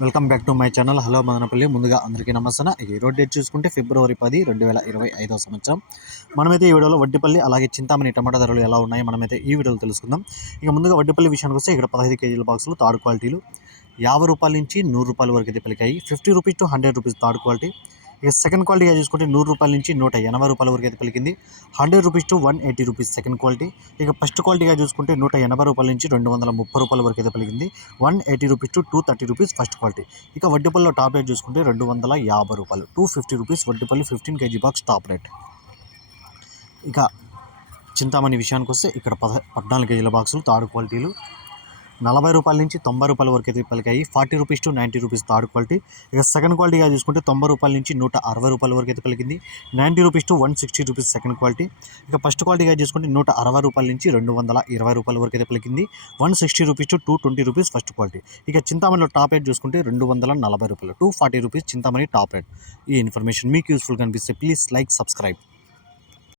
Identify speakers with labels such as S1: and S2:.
S1: Welcome back to my channel. Hello Madanapalle. ముందుగా అందరికీ నమస్తే ఈరోజు రోడ్ డేట్ చూసుకుంటే ఫిబ్రవరి పది రెండు వేల ఇరవై ఐదో సంవత్సరం. మనమైతే ఈ వీడియోలో వడ్డిపల్లి అలాగే చింతామణి టమాటా ధరలు ఎలా ఉన్నాయి మనమైతే ఈ వీడియోలో తెలుసుకుందాం. ఇక ముందుగా వడ్డిపల్లి విషయానికి వస్తే ఇక్కడ పదహైదు కేజీల బాక్సులు థర్డ్ క్వాలిటీలు యాభై రూపాయల నుంచి నూరు రూపాయల వరకు అయితే పలికాయి. Fifty rupees to hundred rupees third quality. ఇక సెకండ్ క్వాలిటీగా చూసుకుంటే నూరు రూపాయల నుంచి నూట ఎనభై రూపాయల వరకు అయితే పలికింది. Hundred rupees to one eighty rupees second quality ఇక ఫస్ట్ క్వాలిటీగా చూసుకుంటే నూట ఎనభై రూపాయల నుంచి రెండు వందల ముప్పై రూపాయల వరకు అయితే పలికింది. One eighty rupees to two thirty rupees first quality ఇక వడ్డీపల్లిలో టాప్ రేట్ చూసుకుంటే రెండు వందల యాభై రూపాయలు. Two fifty rupees Vaddipalli fifteen kg box top rate ఇక చింతామణి విషయానికి వస్తే ఇక్కడ పద పద్నాలుగు కేజీల బాక్సులు థర్డ్ క్వాలిటీలు నలభై రూపాయల నుంచి తొంభై రూపాయల వరకు అయితే పలికాయి forty rupees to ninety rupees third quality. ఇక సెకండ్ క్వాలిటీగా చూసుకుంటే తొంభై రూపాయల నుంచి నూట అరవై రూపాయల వరకు అయితే పలికింది. Ninety rupees to one sixty rupees second quality. ఇక ఫస్ట్ క్వాలిటీగా చూసుకుంటే నూట అరవై రూపాయల నుంచి రెండు వందల ఇరవై రూపాయల వరకు అయితే పలికింది. One sixty rupees to two twenty rupees first quality. ఇక చింతామణిలో టాప్ రేట్ చూసుకుంటే రెండు వందల నలభై రూపాయలు. Two forty rupees Chintamani top rate. ఈ ఇన్ఫర్మేషన్ మీకు యూస్ఫుల్ కనిపిస్తే ప్లీజ్ లైక్ సబ్స్క్రైబ్.